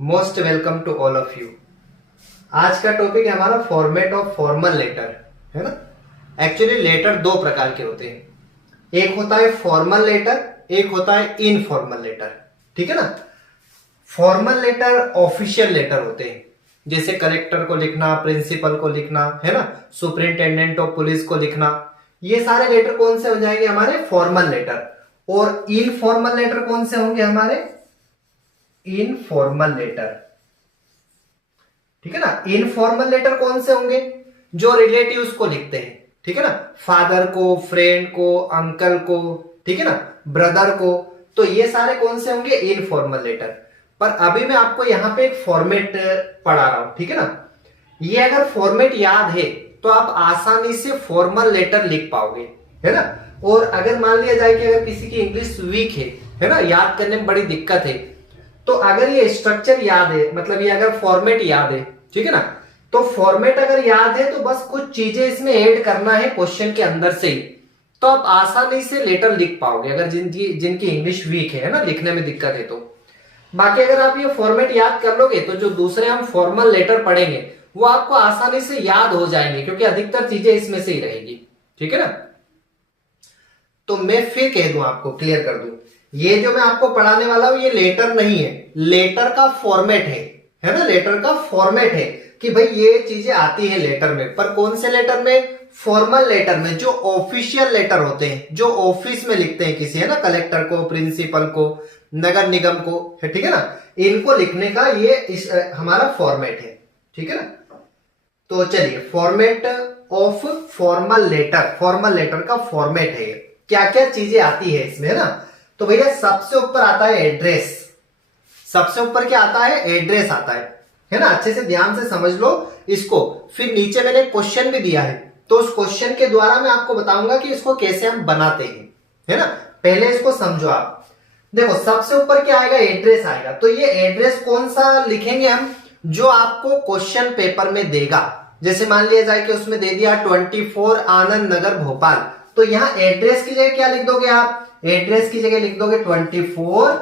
Most welcome to all of you. आज का topic है हमारा फॉर्मेट ऑफ फॉर्मल लेटर, है ना। एक्चुअली लेटर दो प्रकार के होते हैं, एक होता है फॉर्मल लेटर, एक होता है इनफॉर्मल लेटर, ठीक है ना। फॉर्मल लेटर ऑफिशियल लेटर होते हैं, जैसे कलेक्टर को लिखना, प्रिंसिपल को लिखना, है ना, सुपरिंटेंडेंट ऑफ पुलिस को लिखना। ये सारे लेटर कौन से हो जाएंगे हमारे फॉर्मल लेटर। और इनफॉर्मल लेटर कौन से होंगे हमारे इनफॉर्मल लेटर, ठीक है ना। इनफॉर्मल लेटर कौन से होंगे, जो रिलेटिव्स को लिखते हैं, ठीक है ना, फादर को, फ्रेंड को, अंकल को, ठीक है ना, ब्रदर को। तो ये सारे कौन से होंगे इनफॉर्मल लेटर। पर अभी मैं आपको यहां पे एक फॉर्मेट पढ़ा रहा हूं, ठीक है ना। ये अगर फॉर्मेट याद है तो आप आसानी से फॉर्मल लेटर लिख पाओगे, है ना। और अगर मान लिया जाए कि अगर किसी की इंग्लिश वीक है ना, याद करने में बड़ी दिक्कत है, तो अगर ये स्ट्रक्चर याद है, मतलब ये अगर फॉर्मेट याद है, ठीक है ना, तो फॉर्मेट अगर याद है तो बस कुछ चीजें इसमें ऐड करना है क्वेश्चन के अंदर से ही, तो आप आसानी से लेटर लिख पाओगे अगर जिनकी इंग्लिश वीक है ना, लिखने में दिक्कत है तो। बाकी अगर आप ये फॉर्मेट याद कर लोगे तो जो दूसरे हम फॉर्मल लेटर पढ़ेंगे वो आपको आसानी से याद हो जाएंगे, क्योंकि अधिकतर चीजें इसमें से ही रहेगी, ठीक है ना। तो मैं फिर कह दूं, आपको क्लियर कर दूं, ये जो मैं आपको पढ़ाने वाला हूं ये लेटर नहीं है, लेटर का फॉर्मेट है ना, लेटर का फॉर्मेट है कि भाई ये चीजें आती है लेटर में। पर कौन से लेटर में, फॉर्मल लेटर में, जो ऑफिशियल लेटर होते हैं, जो ऑफिस में लिखते हैं किसी, है ना, कलेक्टर को, प्रिंसिपल को, नगर निगम को, ठीक है ना, इनको लिखने का ये हमारा फॉर्मेट है, ठीक है ना। तो चलिए, format of formal letter, formal letter का फॉर्मेट है ये, क्या क्या चीजें आती है इसमें, है ना। तो भैया सबसे ऊपर आता है एड्रेस, सबसे ऊपर क्या आता है, एड्रेस आता है ना। अच्छे से ध्यान से समझ लो इसको। फिर नीचे मैंने क्वेश्चन भी दिया है, तो उस क्वेश्चन के द्वारा मैं आपको बताऊंगा कि इसको कैसे हम बनाते हैं, है ना। पहले इसको समझो आप। देखो सबसे ऊपर क्या आएगा, एड्रेस आएगा। तो ये एड्रेस कौन सा लिखेंगे हम, जो आपको क्वेश्चन पेपर में देगा। जैसे मान लिया जाए कि उसमें दे दिया 24 आनंद नगर भोपाल, तो यहां एड्रेस की जगह क्या लिख दोगे आप, एड्रेस की जगह लिख दोगे 24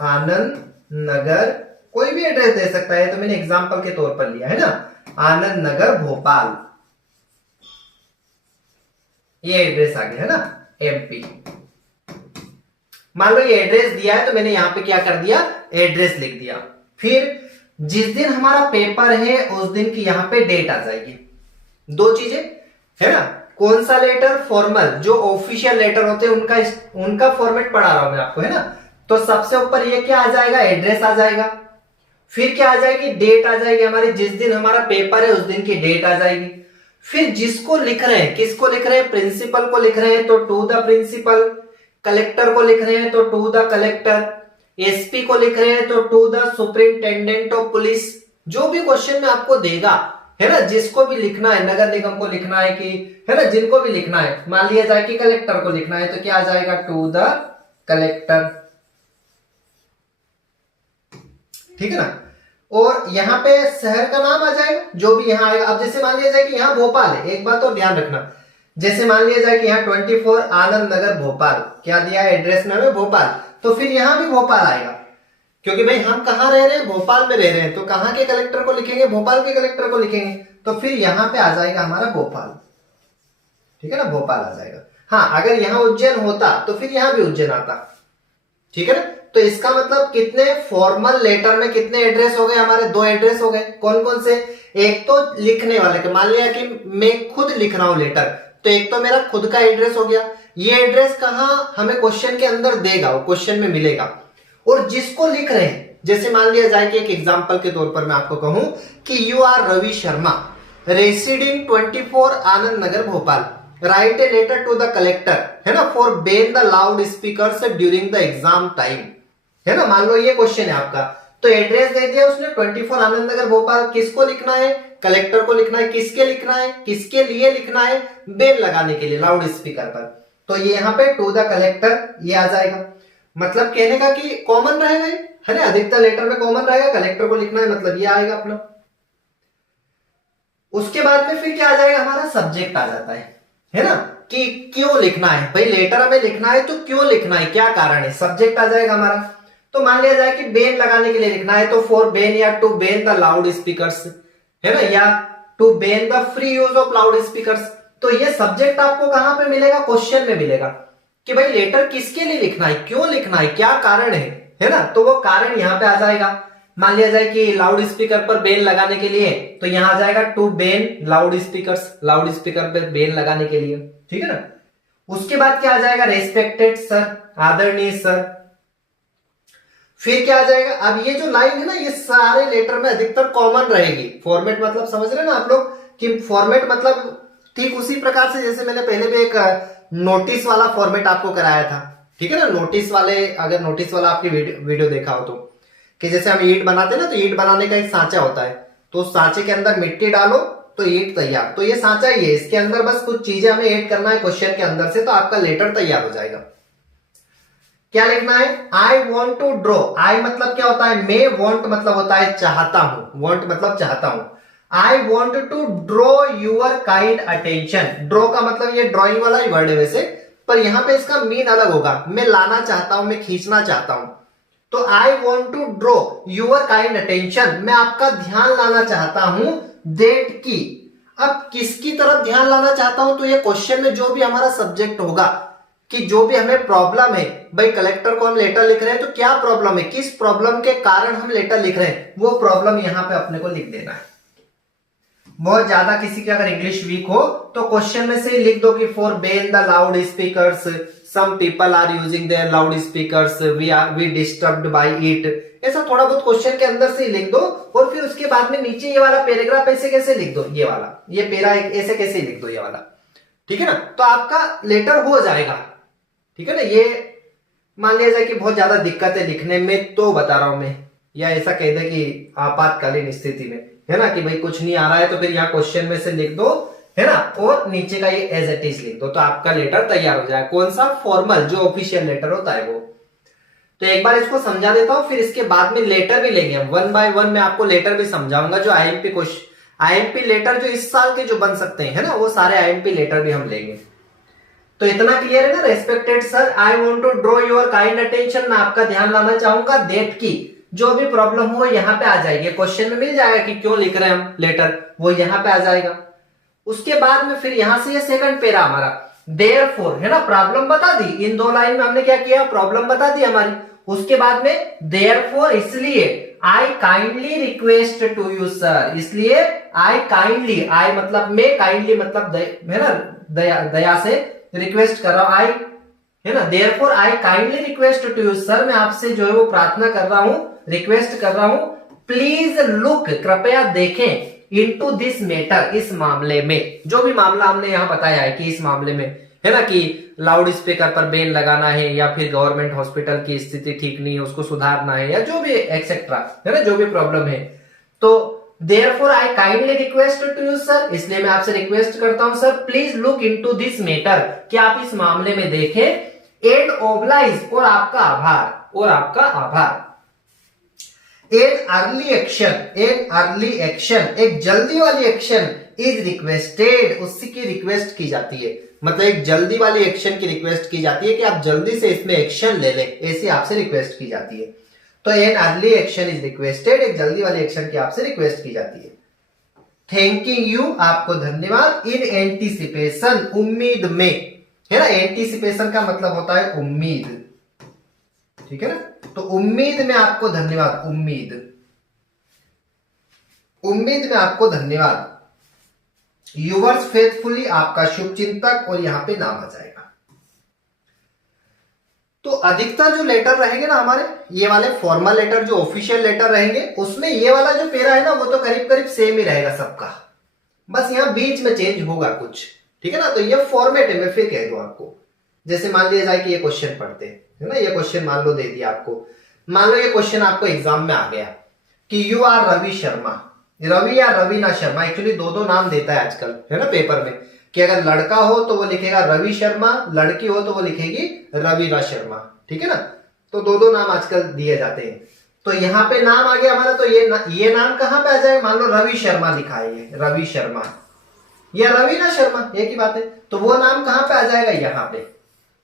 आनंद नगर, कोई भी एड्रेस दे सकता है, तो मैंने एग्जांपल के तौर पर लिया है ना, आनंद नगर भोपाल, ये एड्रेस आ गया, है ना, एमपी। मान लो ये एड्रेस दिया है तो मैंने यहां पे क्या कर दिया, एड्रेस लिख दिया। फिर जिस दिन हमारा पेपर है उस दिन की यहां पे डेट आ जाएगी। दो चीजें, है ना। कौन सा लेटर, फॉर्मल, जो ऑफिशियल लेटर होते हैं उनका फॉर्मेट पढ़ा रहा हूं मैं आपको, है ना। तो सबसे ऊपर ये क्या आ जाएगा, एड्रेस आ जाएगा। फिर क्या आ जाएगी, डेट आ जाएगी हमारी, जिस दिन हमारा पेपर है उस दिन की डेट आ जाएगी। फिर जिसको लिख रहे हैं, किसको लिख रहे हैं, प्रिंसिपल को लिख रहे हैं तो टू द प्रिंसिपल, कलेक्टर को लिख रहे हैं तो टू द कलेक्टर, एसपी को लिख रहे हैं तो to the superintendent of police. जो भी क्वेश्चन में आपको देगा, है ना, जिसको भी लिखना है, नगर निगम को लिखना है कि, है ना, जिनको भी लिखना है, मान लिया जाए कि कलेक्टर को लिखना है तो क्या आ जाएगा, टू द कलेक्टर, ठीक है ना। और यहां पे शहर का नाम आ जाएगा, जो भी यहां आएगा। अब जैसे मान लिया जाए कि यहां भोपाल है, एक बात और ध्यान रखना, जैसे मान लिया जाए कि यहाँ 24 आनंद नगर भोपाल, क्या दिया है एड्रेस में हमें, भोपाल, तो फिर यहां भी भोपाल आएगा, क्योंकि भाई हम कहां रह रहे हैं, भोपाल में रह रहे हैं, तो कहां के कलेक्टर को लिखेंगे, भोपाल के कलेक्टर को लिखेंगे, तो फिर यहां पे आ जाएगा हमारा भोपाल, ठीक है ना, भोपाल आ जाएगा। हाँ, अगर यहां उज्जैन होता तो फिर यहां भी उज्जैन आता, ठीक है ना। तो इसका मतलब कितने फॉर्मल लेटर में कितने एड्रेस हो गए हमारे, दो एड्रेस हो गए। कौन कौन से, एक तो लिखने वाले के, मान लिया कि मैं खुद लिख रहा हूं लेटर, तो एक तो मेरा खुद का एड्रेस हो गया। ये एड्रेस कहां हमें क्वेश्चन के अंदर देगा, वो क्वेश्चन में मिलेगा। और जिसको लिख रहे हैं, जैसे मान लिया जाए कि एक एग्जांपल के तौर पर मैं आपको कहूं कि you are Ravi Sharma, residing 24 Anand Nagar Bhopal, write a letter to the collector, है ना, for ban the loudspeakers during the exam time, है ना। मान लो ये क्वेश्चन है आपका, तो एड्रेस दे दिया उसने 24 आनंद नगर भोपाल, किसको लिखना है, कलेक्टर को लिखना है, किसके लिखना है, किसके लिए लिखना है, बेल लगाने के लिए लाउड स्पीकर पर, तो ये यहाँ पे टू द कलेक्टर ये आ जाएगा। मतलब कहने का कि कॉमन रहेगा, है ना, अधिकतर लेटर में कॉमन रहेगा, कलेक्टर को लिखना है, मतलब ये आएगा अपना। उसके बाद में फिर क्या आ जाएगा, हमारा सब्जेक्ट आ जाता है ना, कि क्यों लिखना है, भाई लेटर हमें लिखना है तो क्यों लिखना है, क्या कारण है, सब्जेक्ट आ जाएगा हमारा। तो मान लिया जाए कि बैन लगाने के लिए लिखना है, तो फॉर बैन या to ban the loudspeakers, है ना, या to ban the free use of loudspeakers. तो ये सब्जेक्ट आपको कहां पे मिलेगा, क्वेश्चन में मिलेगा कि भाई लेटर किसके लिए लिखना है, क्यों लिखना है, क्या कारण है ना, तो वो कारण यहां पे आ जाएगा। मान लिया जाए कि लाउड स्पीकर पर बैन लगाने के लिए, तो यहां आ जाएगा to ban loudspeakers, loudspeaker पर बैन लगाने के लिए, ठीक है ना। उसके बाद क्या आ जाएगा, रेस्पेक्टेड सर, आदरणीय सर। फिर क्या आ जाएगा, अब ये जो लाइन है ना, ये सारे लेटर में अधिकतर कॉमन रहेगी। फॉर्मेट मतलब समझ रहे हैं ना आप लोग, कि फॉर्मेट मतलब ठीक उसी प्रकार से जैसे मैंने पहले भी एक नोटिस वाला फॉर्मेट आपको कराया था, ठीक है ना। नोटिस वाले, अगर नोटिस वाला आपकी वीडियो देखा हो तो, कि जैसे हम ईंट बनाते हैं ना, तो ईंट बनाने का एक सांचा होता है, तो उस सांचे के अंदर मिट्टी डालो तो ईंट तैयार। तो ये सांचा ही है, इसके अंदर बस कुछ चीजें हमें ऐड करना है क्वेश्चन के अंदर से, तो आपका लेटर तैयार हो जाएगा। क्या लिखना है, आई वॉन्ट टू ड्रॉ। आई मतलब क्या होता है, मे, वॉन्ट मतलब होता है चाहता हूं, वॉन्ट मतलब चाहता हूं। I want to draw your kind attention. Draw का मतलब ये ड्रॉइंग वाला ही वर्ड है वैसे, पर यहां पे इसका मीन अलग होगा। मैं लाना चाहता हूं, मैं खींचना चाहता हूं। तो I want to draw your kind attention, मैं आपका ध्यान लाना चाहता हूं, दैट की। अब किसकी तरफ ध्यान लाना चाहता हूं, तो ये क्वेश्चन में जो भी हमारा सब्जेक्ट होगा, कि जो भी हमें प्रॉब्लम है, भाई कलेक्टर को हम लेटर लिख रहे हैं तो क्या प्रॉब्लम है, किस प्रॉब्लम के कारण हम लेटर लिख रहे हैं, वो प्रॉब्लम यहां पे अपने को लिख देना है। बहुत ज्यादा किसी की अगर इंग्लिश वीक हो तो क्वेश्चन में से ही लिख दो कि for ban the loudspeakers, some people are using their loudspeakers, we disturbed by it. ऐसा थोड़ा बहुत क्वेश्चन के अंदर से ही लिख दो, और फिर उसके बाद में नीचे ये वाला पैराग्राफ ऐसे कैसे लिख दो, ये वाला, ये पैरा ऐसे कैसे लिख दो, ये वाला, ठीक है ना। तो आपका लेटर हो जाएगा, ठीक है ना। ये मान लिया जाए कि बहुत ज्यादा दिक्कत है लिखने में, तो बता रहा हूं मैं, या ऐसा कह दे कि आपातकालीन स्थिति में, है ना, कि भाई कुछ नहीं आ रहा है, तो फिर यहाँ क्वेश्चन में से लिख दो, है ना, और नीचे का ये एज इट इज लिख दो, तो आपका लेटर तैयार हो जाए। कौन सा, फॉर्मल, जो ऑफिशियल लेटर होता है वो। तो एक बार इसको समझा देता हूं, फिर इसके बाद में लेटर भी लेंगे हम, वन बाय वन मैं आपको लेटर भी समझाऊंगा, जो आईएमपी क्वेश्चन, आईएमपी लेटर जो इस साल के जो बन सकते हैं, है ना, वो सारे आईएमपी लेटर भी हम लेंगे। तो इतना क्लियर है ना। Respected sir, I want to draw your kind attention, मैं आपका ध्यान लाना चाहूंगा, दैट की जो भी प्रॉब्लम हो यहाँ पे आ जाएगी, क्वेश्चन में मिल जाएगा कि क्यों लिख रहे हैं हम लेटर, वो यहाँ पे आ जाएगा। उसके बाद में फिर यहां से ये सेकंड पेरा हमारा, देयरफॉर, है ना, प्रॉब्लम बता दी, इन दो लाइन में हमने क्या किया, प्रॉब्लम बता दी हमारी। उसके बाद में देयरफॉर, इसलिए I kindly request to you sir, इसलिए आई काइंडली, आई मतलब मैं, काइंडली मतलब है ना, दया से रिक्वेस्ट कर रहा हूं, आई, है ना, therefore I kindly request to you sir, मैं आपसे जो है वो प्रार्थना कर रहा हूं, रिक्वेस्ट कर रहा हूं, प्लीज लुक, कृपया देखें, इनटू दिस मैटर, इस मामले में, जो भी मामला हमने यहां बताया है कि इस मामले में, है ना, कि लाउड स्पीकर पर बैन लगाना है, या फिर गवर्नमेंट हॉस्पिटल की स्थिति ठीक नहीं है उसको सुधारना है, या जो भी एक्सेट्रा, है ना, जो भी प्रॉब्लम है। तो Therefore, I kindly request to you, sir, इसलिए मैं आपसे रिक्वेस्ट करता हूं sir, please look into this matter, कि आप इस मामले में देखें, एंड ओब्लाइज, और आपका आभार, और आपका आभार। An early action, an early action, एक जल्दी वाली एक्शन इज रिक्वेस्टेड, उसकी की रिक्वेस्ट की जाती है, मतलब एक जल्दी वाली एक्शन की रिक्वेस्ट की जाती है कि आप जल्दी से इसमें एक्शन ले लें, ऐसी आपसे रिक्वेस्ट की जाती है। तो an early action is requested, एक जल्दी वाली एक्शन की आपसे रिक्वेस्ट की जाती है। थैंकिंग यू, आपको धन्यवाद, इन एंटीसिपेशन, उम्मीद में, है ना, एंटीसिपेशन का मतलब होता है उम्मीद, ठीक है ना, तो उम्मीद में आपको धन्यवाद, उम्मीद, उम्मीद में आपको धन्यवाद, यूवर्स फेथफुली, आपका शुभचिंतक, और यहां पे नाम आ जाएगा। तो अधिकतर जो लेटर रहेंगे ना हमारे, ये वाले फॉर्मल लेटर, जो ऑफिशियल लेटर रहेंगे, उसमें ये वाला जो पेरा है ना, वो तो करीब करीब सेम ही रहेगा सबका, बस यहां बीच में चेंज होगा कुछ, ठीक है ना। तो ये फॉर्मेट है, मैं फिर कह दूं आपको, जैसे मान लिया जाए कि ये क्वेश्चन पढ़ते हैं, है ना, ये क्वेश्चन मान लो दे दिया आपको, मान लो ये क्वेश्चन आपको एग्जाम में आ गया कि यू आर रवि शर्मा, रवि या रवीना शर्मा, एक्चुअली दो दो नाम देता है आजकल, है ना, पेपर में, कि अगर लड़का हो तो वो लिखेगा रवि शर्मा, लड़की हो तो वो लिखेगी रवीना शर्मा, ठीक है ना, तो दो दो नाम आजकल दिए जाते हैं। तो यहाँ पे नाम आ गया हमारा, तो ये नाम कहां पे आ जाएगा, मान लो रवि शर्मा लिखा है, ये रवि शर्मा या रवीना शर्मा, एक ही बात है, तो वो नाम कहां पे आ जाएगा, यहाँ पे,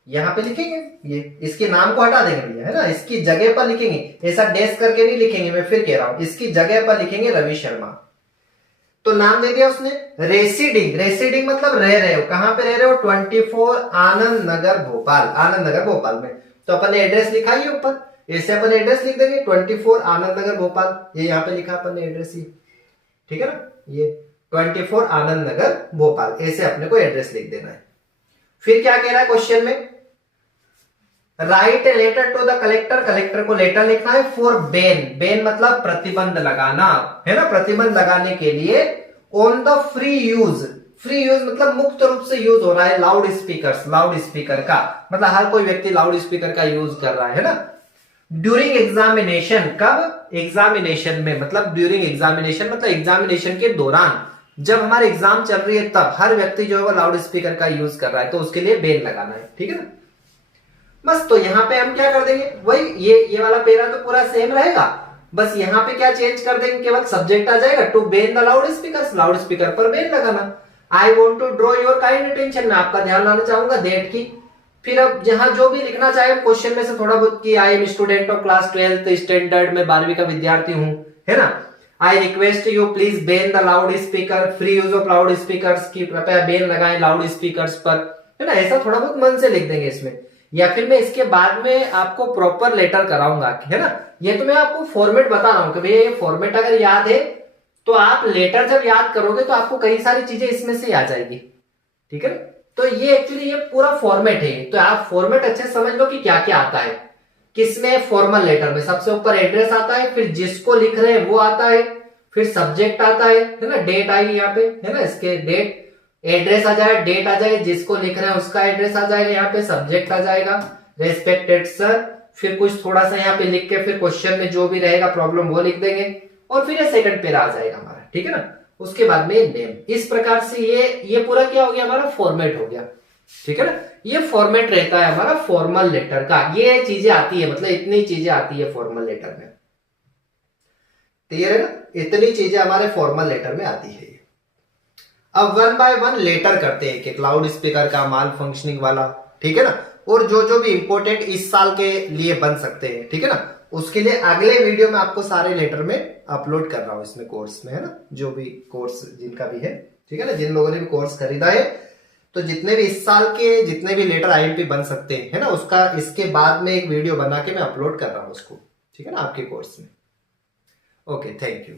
यहाँ पे लिखेंगे, ये इसके नाम को हटा देंगे भैया, है ना, इसकी जगह पर लिखेंगे, ऐसा डैश करके नहीं लिखेंगे, मैं फिर कह रहा हूं, इसकी जगह पर लिखेंगे रवि शर्मा। तो नाम दे दिया उसने रेसिडिंग, रेसिडिंग मतलब रह रहे हो, कहां पे रह रहे हो, 24 आनंद नगर भोपाल, आनंद नगर भोपाल में। तो अपन ने एड्रेस लिखा ही ऊपर, ऐसे अपन एड्रेस लिख देंगे 24 आनंद नगर भोपाल, ये यहाँ पे लिखा अपन ने एड्रेस, ये ठीक है ना, ये 24 आनंद नगर भोपाल, ऐसे अपने को एड्रेस लिख देना है। फिर क्या कह रहा है क्वेश्चन में, write a letter to the collector, collector को लेटर लिखना है फॉर बैन, बैन मतलब प्रतिबंध लगाना, है ना, प्रतिबंध लगाने के लिए on the free use, free use मतलब मुक्त रूप से यूज हो रहा है लाउड स्पीकर, लाउड स्पीकर का मतलब हर कोई व्यक्ति लाउड स्पीकर का यूज कर रहा है ना, ड्यूरिंग एग्जामिनेशन, कब, एग्जामिनेशन में, मतलब ड्यूरिंग एग्जामिनेशन मतलब एग्जामिनेशन के दौरान, जब हमारे एग्जाम चल रही है तब हर व्यक्ति जो है वो लाउड स्पीकर का यूज कर रहा है, तो उसके लिए बैन लगाना है, ठीक है ना। बस तो यहाँ पे हम क्या कर देंगे, वही ये वाला पेरा तो पूरा सेम रहेगा, बस यहाँ पे क्या चेंज कर देंगे, केवल सब्जेक्ट आ जाएगा, to ban the loudspeaker, loudspeaker पर बैन लगाना। I want to draw your kind attention, मैं आपका ध्यान लाना चाहूंगा दैट की। फिर अब जहां जो भी लिखना चाहे क्वेश्चन में से थोड़ा बहुत कि I am student of class 12th standard, में 12वीं का विद्यार्थी हूं, है ना, I request you please ban the loud speaker, free use of loud speakers की कृपया बैन लगाएं लाउड स्पीकर्स पर, है ना, ऐसा थोड़ा बहुत मन से लिख देंगे इसमें। या फिर मैं इसके बाद में आपको प्रॉपर लेटर कराऊंगा, है ना, ये तो मैं आपको फॉर्मेट बता रहा हूं कि भैया ये फॉर्मेट अगर याद है तो आप लेटर जब याद करोगे तो आपको कई सारी चीजें इसमें से आ जाएगी, ठीक है। तो ये एक्चुअली ये पूरा फॉर्मेट है, तो आप फॉर्मेट अच्छे समझ लो कि क्या क्या आता है किसमें, फॉर्मल लेटर में सबसे ऊपर एड्रेस आता है, फिर जिसको लिख रहे हैं वो आता है, फिर सब्जेक्ट आता है ना, डेट आएगी यहाँ पे, है ना, इसके डेट, एड्रेस आ जाए, डेट आ जाए, जिसको लिख रहे हैं उसका एड्रेस आ जाएगा, यहाँ पे सब्जेक्ट आ जाएगा रेस्पेक्टेड सर, फिर कुछ थोड़ा सा यहाँ पे लिख के फिर क्वेश्चन में जो भी रहेगा प्रॉब्लम वो लिख देंगे, और फिर ये सेकंड पेरा आ जाएगा हमारा, ठीक है ना, उसके बाद में नेम। इस प्रकार से ये पूरा क्या हो गया, हमारा फॉर्मेट हो गया, ठीक है ना। ये फॉर्मेट रहता है हमारा फॉर्मल लेटर का, ये चीजें आती है, मतलब इतनी चीजें आती है फॉर्मल लेटर में, क्लियर है ना, इतनी चीजें हमारे फॉर्मल लेटर में आती है। अब वन बाय वन लेटर करते हैं, एक लाउड स्पीकर का, माल फंक्शनिंग वाला, ठीक है ना, और जो भी इंपॉर्टेंट इस साल के लिए बन सकते हैं, ठीक है ना, उसके लिए अगले वीडियो में आपको सारे लेटर में अपलोड कर रहा हूं इसमें कोर्स में, है ना, जो भी कोर्स जिनका भी है, ठीक है ना, जिन लोगों ने भी कोर्स खरीदा है, तो जितने भी इस साल के जितने भी लेटर आईएमपी बन सकते हैं, है ना, उसका इसके बाद में एक वीडियो बना के मैं अपलोड कर रहा हूं उसको, ठीक है ना, आपके कोर्स में। Okay, thank you.